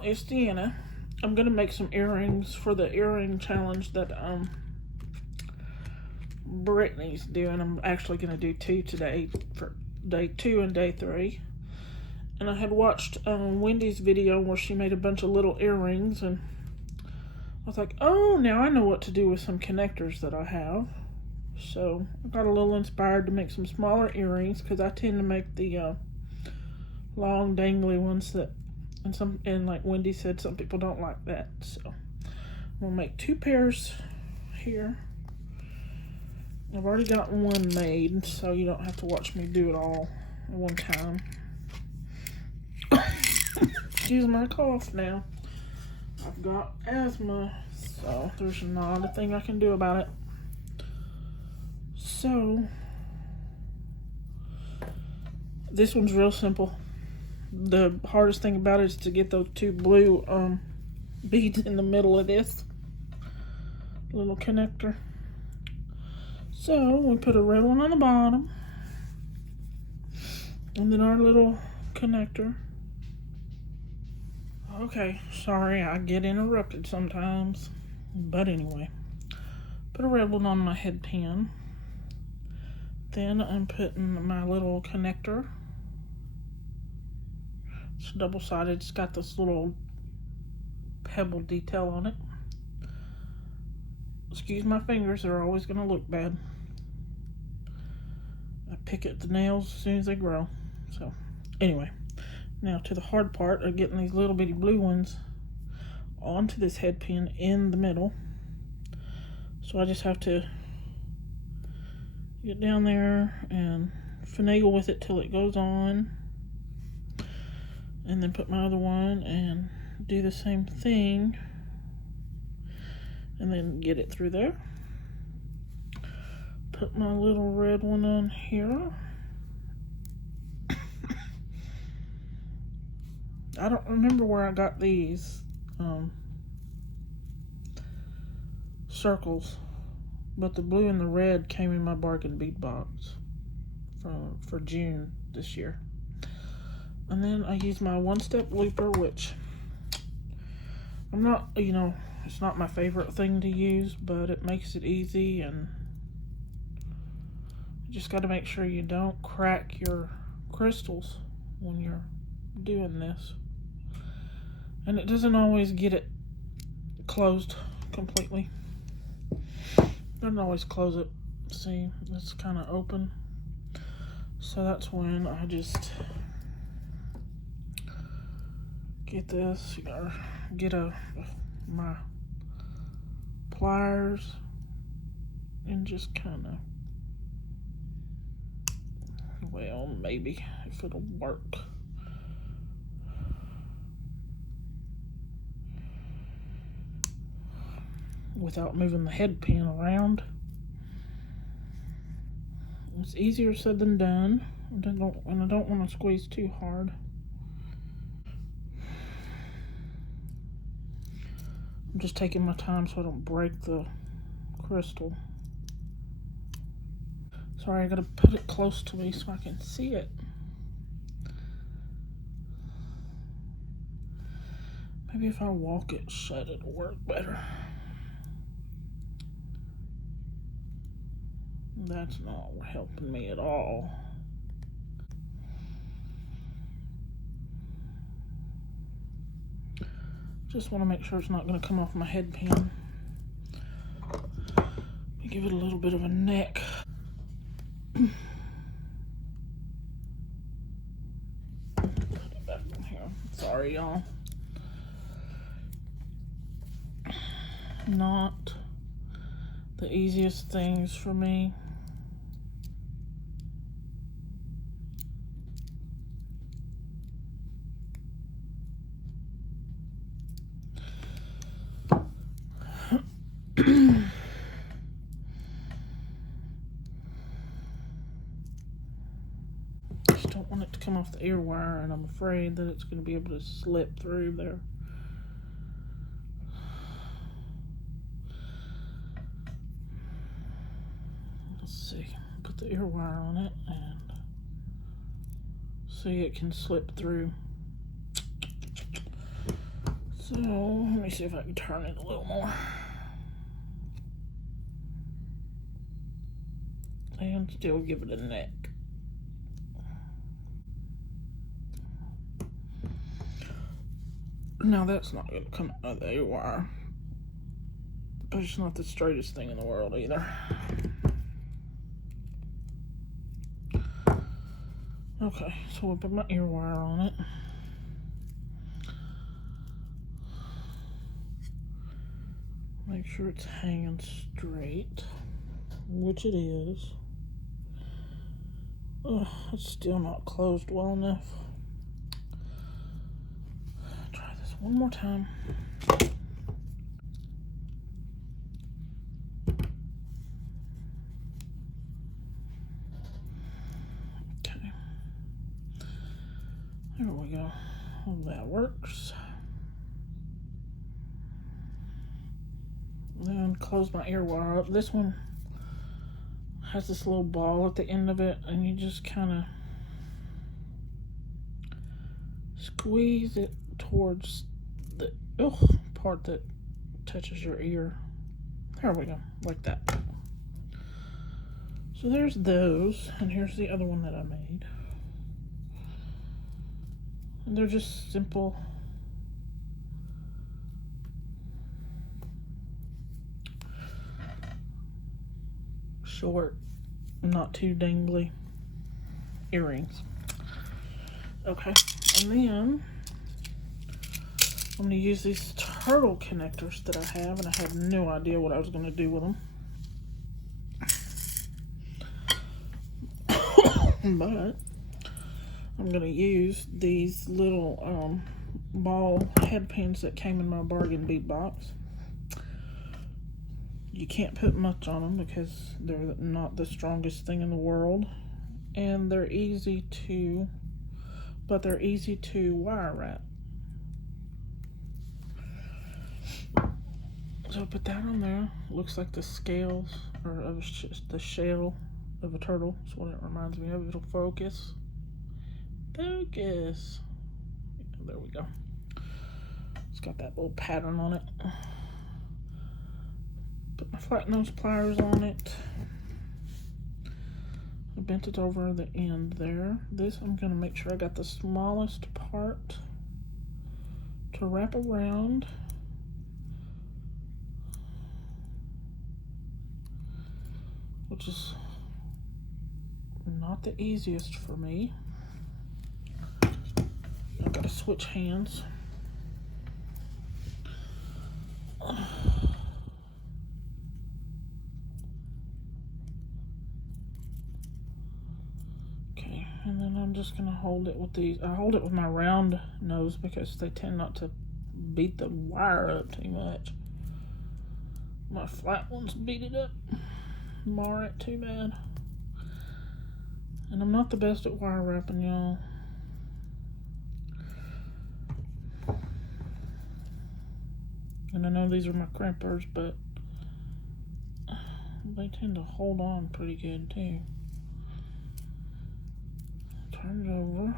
Well, it's Deanna. I'm gonna make some earrings for the earring challenge that Brittany's doing. I'm actually gonna do 2 today for day 2 and day 3. And I had watched Wendy's video where she made a bunch of little earrings, and I was like, oh, now I know what to do with some connectors that I have. So I got a little inspired to make some smaller earrings, because I tend to make the long dangly ones that, and like Wendy said, some people don't like that. So we'll make 2 pairs here. I've already got one made, so you don't have to watch me do it all at one time. Excuse my cough now. I've got asthma, so there's not a thing I can do about it. So this one's real simple. The hardest thing about it is to get those 2 blue beads in the middle of this little connector. So we put a red one on the bottom, and then our little connector. Okay, sorry, I get interrupted sometimes, but anyway, put a red one on my head pin. Then I'm putting my little connector. It's double-sided. It's got this little pebble detail on it. Excuse my fingers, they're always going to look bad. I pick at the nails as soon as they grow. So, anyway, now to the hard part of getting these little bitty blue ones onto this head pin in the middle. So I just have to get down there and finagle with it till it goes on, and then put my other one and do the same thing, and then get it through there. Put my little red one on here. I don't remember where I got these circles, but the blue and the red came in my bargain bead box for June this year. And then I use my one-step looper, which I'm not, it's not my favorite thing to use, but it makes it easy, and you just got to make sure you don't crack your crystals when you're doing this. And it doesn't always get it closed completely. Doesn't always close it. See, it's kind of open. So that's when I just get this, or get my pliers, and just kind of, well, maybe if it'll work. Without moving the head pin around. It's easier said than done, and I don't want to squeeze too hard. I'm just taking my time so I don't break the crystal. Sorry, I gotta put it close to me so I can see it. Maybe if I walk it shut, it'll work better. That's not helping me at all. Just want to make sure it's not going to come off my head pin. Give it a little bit of a neck. Put it back in here. Sorry, y'all. Not the easiest things for me. Just don't want it to come off the ear wire, and I'm afraid that it's going to be able to slip through there. Let's see, put the ear wire on it and see, it can slip through. So let me see if I can turn it a little more. And still give it a neck. Now that's not going to come out of the ear wire. But it's not the straightest thing in the world either. Okay, so we'll put my ear wire on it. Make sure it's hanging straight, which it is. Oh, it's still not closed well enough. Try this one more time. Okay. There we go. Well, that works. Then close my ear wire up. This one has this little ball at the end of it, and you just kind of squeeze it towards the part that touches your ear. There we go, like that. So there's those, and here's the other one that I made. And they're just simple short, not too dangly earrings. Okay, and then I'm going to use these turtle connectors that I have, and I had no idea what I was going to do with them. But I'm going to use these little ball head pins that came in my bargain bead box. You can't put much on them because they're not the strongest thing in the world, and they're easy to wire wrap. So put that on there. Looks like the scales or the shell of a turtle. That's what it reminds me of. It'll focus. Focus. There we go. It's got that little pattern on it. Put my flat nose pliers on it. I bent it over the end there. This, I'm going to make sure I got the smallest part to wrap around. Which is not the easiest for me. I've got to switch hands. Okay, and then I'm just gonna hold it with these. I hold it with my round nose because they tend not to beat the wire up too much. My flat ones beat it up, mar it too bad. And I'm not the best at wire wrapping, y'all. And I know these are my crimpers, but they tend to hold on pretty good too. Turn it over.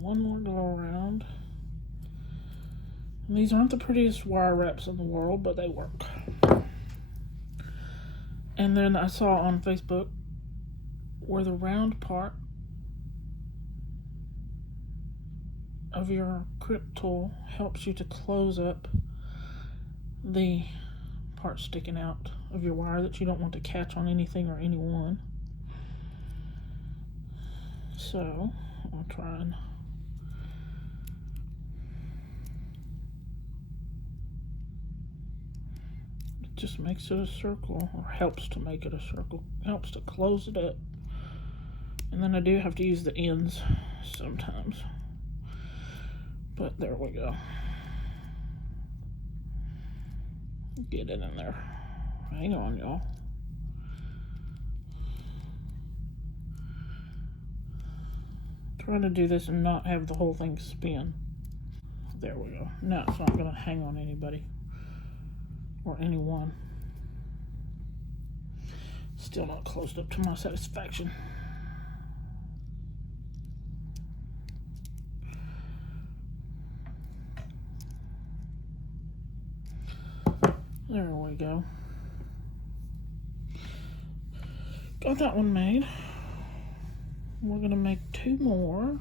One more go around. And these aren't the prettiest wire wraps in the world, but they work. And then I saw on Facebook where the round part of your crimp tool helps you to close up the part sticking out of your wire that you don't want to catch on anything or anyone. So I'll try and it just makes it a circle, or helps to make it a circle, helps to close it up. And then I do have to use the ends sometimes. But there we go. Get it in there. Hang on, y'all. Trying to do this and not have the whole thing spin. There we go. Now it's not going to hang on anybody or anyone. Still not closed up to my satisfaction. There we go. Got that one made. We're gonna make 2 more,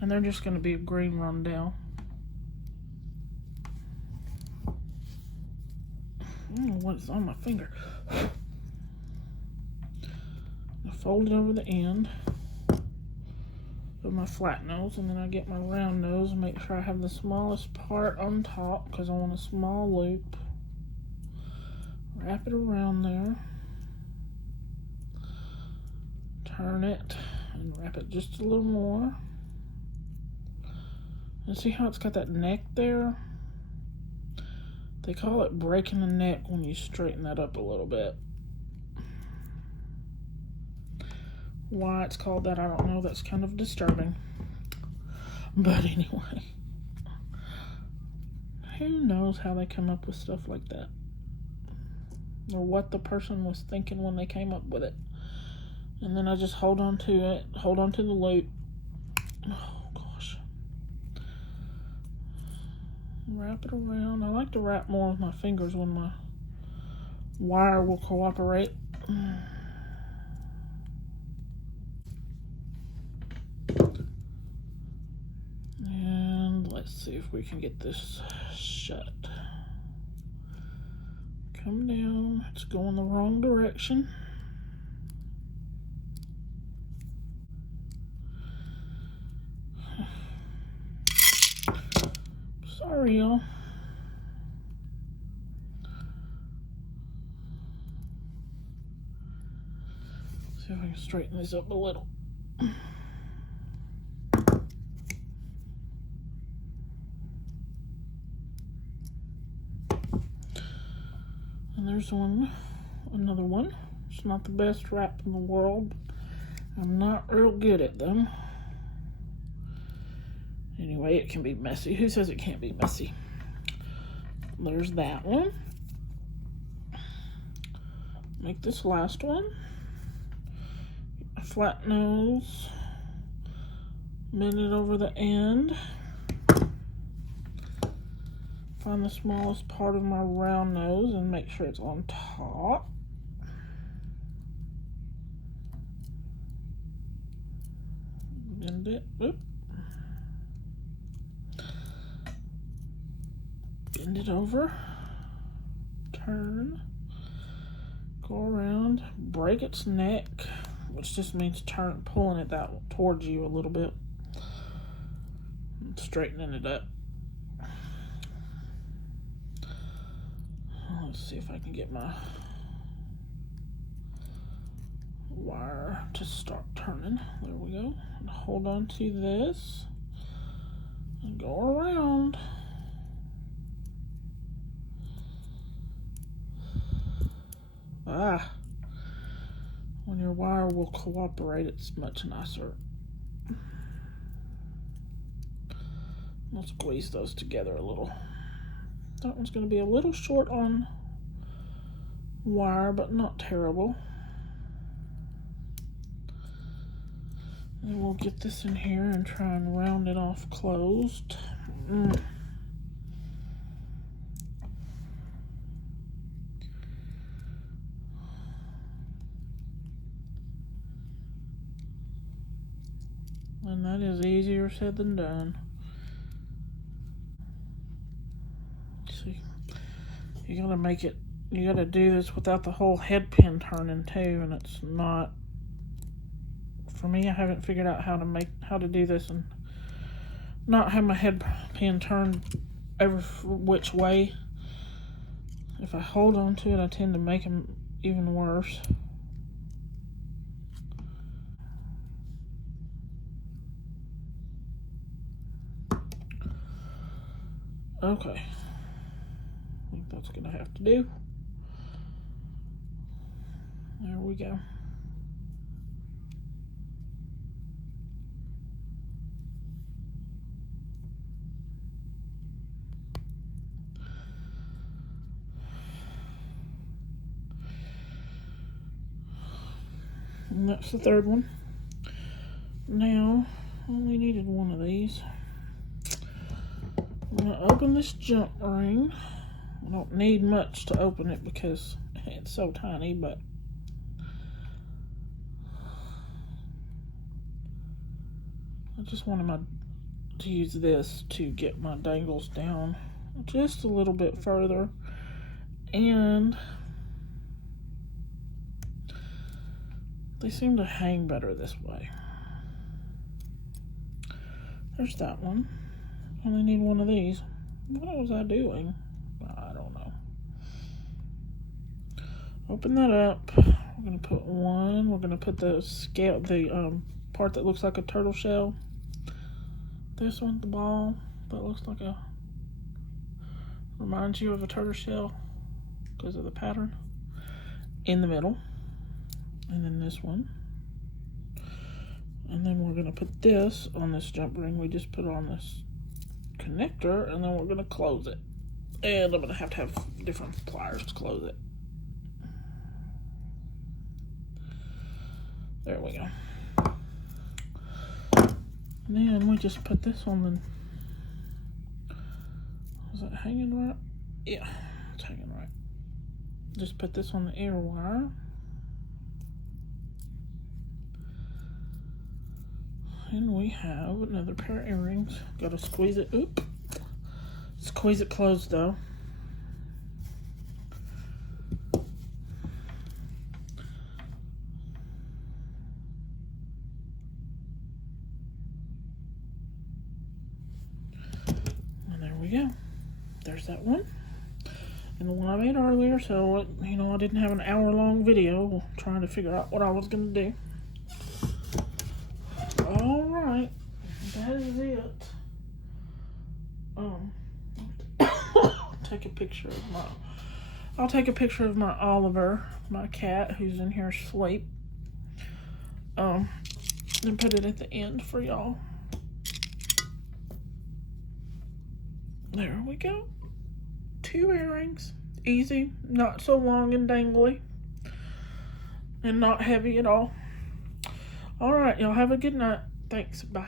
and they're just gonna be a green rondelle. I don't know what's on my finger. I fold it over the end of my flat nose, and then I get my round nose and make sure I have the smallest part on top because I want a small loop. Wrap it around there. Turn it and wrap it just a little more. And see how it's got that neck there? They call it breaking the neck when you straighten that up a little bit. Why it's called that, I don't know. That's kind of disturbing. But anyway, who knows how they come up with stuff like that? Or what the person was thinking when they came up with it. And then I just hold on to it, hold on to the loop. Oh gosh. Wrap it around. I like to wrap more with my fingers when my wire will cooperate. And let's see if we can get this shut. Come down. It's going the wrong direction. Sorry, y'all. See if I can straighten this up a little. And there's another one. It's not the best wrap in the world. I'm not real good at them. Anyway, it can be messy. Who says it can't be messy? There's that one. Make this last one. A flat nose. Bend it over the end. Find the smallest part of my round nose and make sure it's on top. Bend it. Oop. Bend it over, turn, go around, break its neck, which just means pulling it towards you a little bit, and straightening it up. Let's see if I can get my wire to start turning. There we go. And hold on to this and go around. When your wire will cooperate, it's much nicer. I'll squeeze those together a little. That one's going to be a little short on wire, but not terrible. And we'll get this in here and try and round it off closed. And that is easier said than done. See, you gotta do this without the whole head pin turning too, and it's not, for me, I haven't figured out how to do this and not have my head pin turned every which way. If I hold on to it, I tend to make them even worse. Okay, I think that's gonna have to do. There we go. And that's the third one. Now, I only needed one of these. I'm going to open this jump ring I don't need much to open it because it's so tiny, but I just wanted to use this to get my dangles down just a little bit further, and they seem to hang better this way. There's that one. Only need one of these. What was I doing? I don't know. Open that up. We're gonna put one. We're gonna put the scale, the part that looks like a turtle shell. This one, the ball that looks like reminds you of a turtle shell because of the pattern, in the middle. And then this one. And then we're gonna put this on this jump ring we just put on this connector, and then we're gonna close it. And I'm gonna have to have different pliers to close it. There we go. And then we just put this on the, is it hanging right? Yeah, it's hanging right. Just put this on the air wire. And we have another pair of earrings. Gotta squeeze it. Oop. Squeeze it closed though. And there we go. There's that one. And the one I made earlier. So, you know, I didn't have an hour-long video trying to figure out what I was gonna do. Alright, that is it. Take a picture of I'll take a picture of my Oliver, my cat, who's in here asleep. And put it at the end for y'all. There we go. 2 earrings. Easy, not so long and dangly. And not heavy at all. Alright, y'all have a good night. Thanks. Bye.